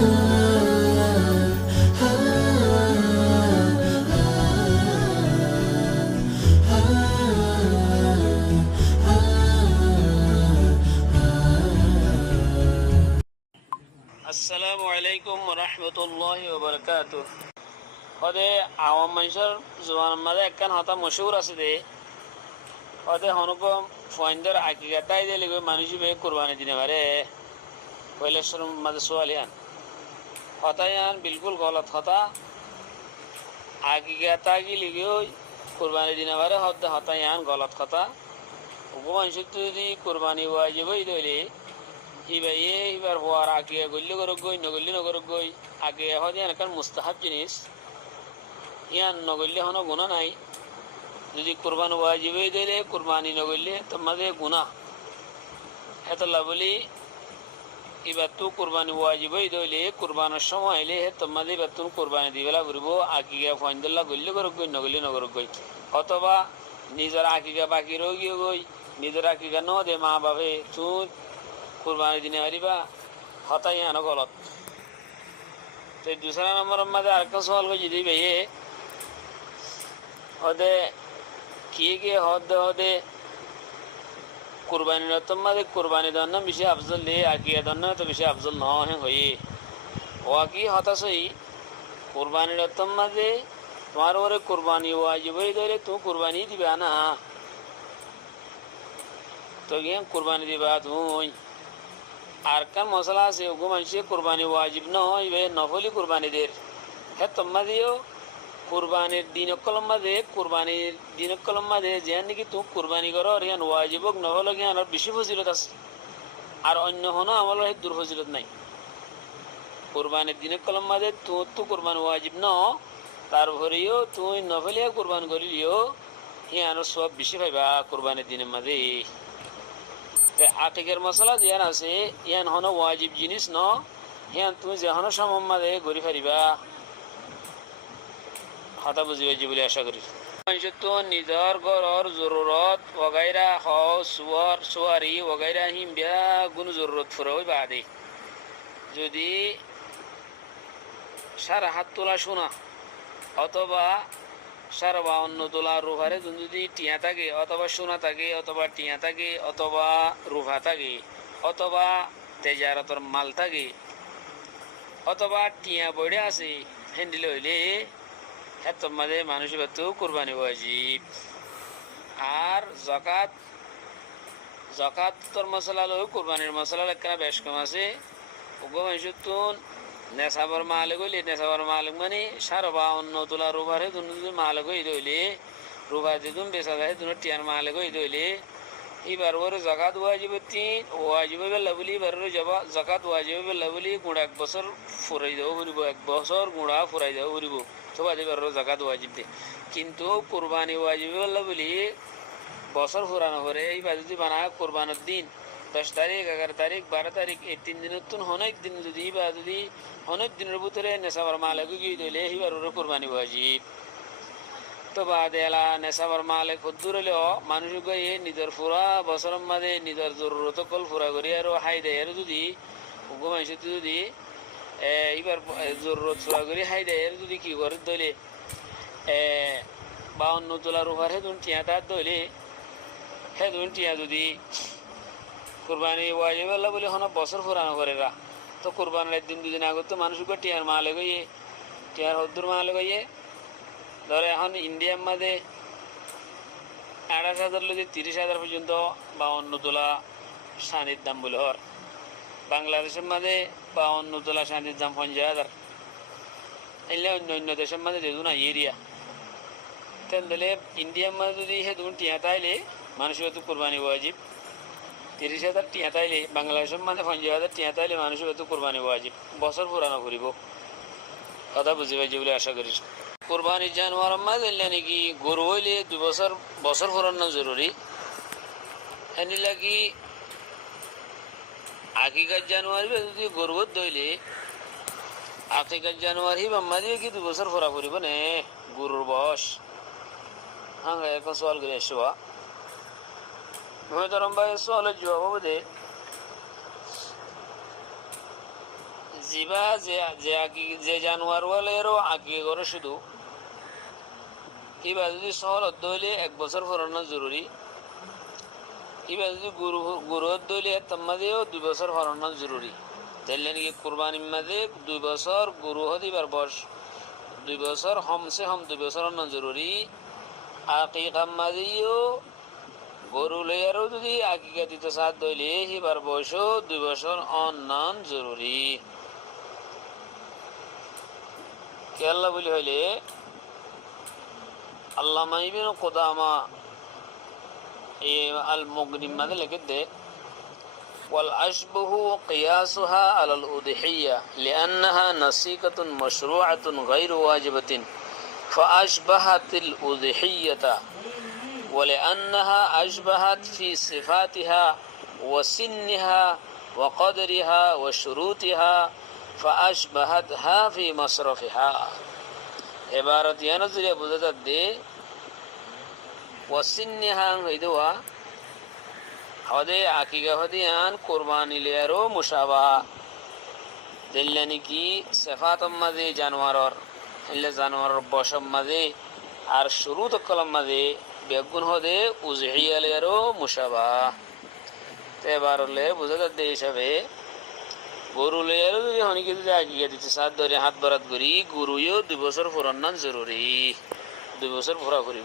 আসসালামু আলাইকুম রহমতুল্লাহি ওয়া বারাকাতুহু। ওদে আওয়াম মানুষের জবান মাঝে একখান হতা মশহুর আছে দে ওদে হনুকম ফয়েন্দের আকিকাতাই দে লিগে মানুষ বে কুরবানি দিনে পারে কইলেশ্বর মাঝে সোয়ালিয়ান হতায়ান বিলকুল গলত হতা আকিকাতা কি লিগে কুরবানি দিনে পারে হতে হতায়ান গলত কথা উগো মানুষ যদি কুরবানি ওয়াজিবই দইলে ইবাইয়ে ইবার হওয়ার আগে গল্লি করক গই নগল্লি নগরক গই আগে হতে এনকার মুস্তাহাব জিনিস ইয়ান নগল্লি হনো গুণা নাই যদি কুরবান ওয়াজিবই দিলে কুরবানি নগল্লি তোমাদের গুণা হেতলা বলি এবার তো কুরবানি ওয়াজিবই দইলে কুরবানের সময় এলে তোমাদের এবার তুমি কুরবানি দিবেলা ঘুরব আকিগা ফয়েন্দুল্লাহ গল্লি করক গই নগল্লি নগরক গই অথবা নিজের আকিগা বাকি রয়ে গই নিজের আকিগা ন দে মা বাবে তুই কুরবানি দিনে পারিবা হতাই আনো গলত তো দুসরা নম্বর মধ্যে আরেকটা সওয়াল করে যদি ভাইয়ে হদে কি হদে কুরবানি তোমাদের কুরবানি দেওয়ার নাম বেশি আফজল দিয়ে আকিয়া দেওয়ার নাম তো বেশি আফজল নয় হয়ে ও কি হতাশই কুরবানির তোমাদের তোমার ওরে কুরবানি ওয়াজিবই ধরে তুমি কুরবানি দিবে না তো গিয়ে কুরবানি দিবা তুমি আর কান মশলা আছে ওগো মানুষের কুরবানি ওয়াজিব নয় নফলি কুরবানিদের হ্যাঁ তোমা দিও কুরবানির দিন কলম মাঝে কুরবানির দিন কলম মাঝে যে নাকি তুমি কুরবানি করো রিয়ান ওয়াজিবক নহল জ্ঞান আর বেশি ফজিলত আছে আর অন্য হনো আমার দূর ফজিলত নাই কুরবানির দিন কলম মাঝে তো কুরবানি ওয়াজিব ন তারপরেও তুই নফলিয়া কুরবান করিলিও হিয়ান সব বেশি পাইবা কুরবানির দিনের মাঝে আকিকের মশলা যেন আছে ইয়ান হন ওয়াজিব জিনিস ন ইয়ান তুমি যেহন সমম মাঝে ঘুরি ফারিবা হতা বুঝিবে যে বলে আশা করি মানুষের তো নিজের ঘরের জরুরত ওগাইরা সোয়ারি ওগাইরা হিমবিয়া কোনো জরুরত ফুরে ওই বাদে যদি সারা হাত তোলা শোনা অথবা সারা 52 তোলা রুফারে যদি টিয়া থাকে অথবা সোনা থাকে অথবা টিয়া থাকে অথবা রুফা থাকে অথবা তেজারতর মাল থাকে অথবা টিয়া বইডে আছে হ্যান্ডেল হইলে হ্যাঁ মাঝে মানুষ তো কুরবানি ওয়াজিব আর জকাত তোর মশলা লো কুরবানির মশলা একটা বেশ কম আছে ওগো মানুষ তো নেশাবর মালিক হইলে নেশাবর মালিক মানে 52 তোলা রুফারে তুমি মালিক হয়ে দইলে রুফা দিদুন বেচা যায় তুমি টিয়ার মালিক হয়ে দইলে এবার ওর জাকাত ওয়াজিব বেলা বলি এবার জাকাত ওয়াজিব বেলা বলি গুঁড়া 1 বছর ফুরাই দেবো ফুরিব 1 বছর গুঁড়া ফুরাই দেবো ফুরিব তো বাদে এবার জাকাত ওয়াজিব দে কিন্তু কুরবানি ওয়াজিব বেলা বলি বছর ফুরানো করে এইবার যদি বানা কুরবানের দিন 10 তারিখ 11 তারিখ 12 তারিখ এই 3 দিনের তুন অনেক দিন যদি বা যদি অনেক দিনের ভিতরে নেশাবার মালিক গিয়ে দিলে এবার ওর কুরবানি ওয়াজিব তো বাদে এলা নেশাবার মালিক হদ্দুর হলেও মানুষ গিয়ে নিজের পুরা বছরের মাঝে নিজের জরুরত কল পুরা করি আর হাই দেয় আর যদি উগ্র মানুষ যদি এবার জরুরত পুরা করি হাই দেয় আর যদি কি করে দইলে 52 তোলা রুফার হেদুন টিয়া তার দইলে হেদুন টিয়া যদি কুরবানি ওয়াজিব আল্লাহ বলে হন বছর ফুরানো করে রা তো কুরবানির একদিন দুদিন আগে তো মানুষকে টিয়ার মালে গিয়ে টিয়ার হদ্দুর মালে গিয়ে ধরে এখন ইন্ডিয়ার মাঝে 28,000 লোক 30,000 পর্যন্ত 52 তোলা শানির দাম বলে হর বাংলাদেশের মাঝে 52 তোলা শানির দাম 50,000 এলে অন্য দেশের মাঝে যেহেতু না এরিয়া তেন দিলে ইন্ডিয়ার মাঝে যদি হে তুমি টিয়া তাইলে মানুষের তো কোরবানি ওয়াজিব 30,000 টিয়া তাইলে বাংলাদেশের মাঝে 50,000 টিয়া তাইলে মানুষের তো কোরবানি ওয়াজিব বছর পুরানো করিব কথা বুঝি পাইছি বলে আশা করি কুরবানি জানোয়ার মাঝে নাকি গরু হইলে 2 বছর ফুরানো জরুরি এনে লাগি আকিকার জানোয়ার যদি গরু দইলে আকিকার জানোয়ার হি বাম্মা দিয়ে কি 2 বছর ফুরা ফুরিব নে গরুর বয়স হ্যাঁ এখন সওয়াল করে আসবা মহতরম ভাই সওয়ালের জবাব দে জিবা যে জানোয়ার ওয়ালেরও আকি করে শুধু কিবা যদি শহরত দইলে 1 বছর ফরানো জরুরি, কিবা যদি গুরুত দইলে তাম্মাদেও 2 বছর ফরানো জরুরি। তাইলে নাকি কুরবানির মাঝে 2 বছর গুরু হদিবার বয়স 2 বছর হমসে হম 2 বছর অন্য জরুরি। আকিকার মাঝেও গরু লইয়ারও যদি আকিকা দিতে সাথ দইলে হিবার বয়সও 2 বছর অন্যান জরুরি। কেল্লা বলি হইলে আল্লামা ইবনে কুদামা আল মুগনিম মাঝে লিখে দে والأشبه قياسها على الأضحية لأنها نسيكة مشروعة غير واجبة فأشبهت الأضحية ولأنها أشبهت في صفاتها وسنها وقدرها وشروطها فأشبهتها في مصرفها. عبارة ينزل بذات دي وسنها هيدوا হদে আকিকা হদিয়ান কুরবানি লিয়ারও মুশাবাহা দিল্লানি কি সিফাতম মাঝে জানোয়ারর ইল্লা জানোয়ারর বশম মাঝে আর শুরুত কলম মাঝে বেগুন হদে উজহিয়া লিয়ারও মুশাবাহা। তেবারলে বুঝাতে দে হিসাবে গরু লিয়ারও যদি হনিকে যদি আকিকা দিতে সাথ ধরে হাত বরাত করি গরুও 2 বছর পুরান জরুরি, 2 বছর পুরা করিব।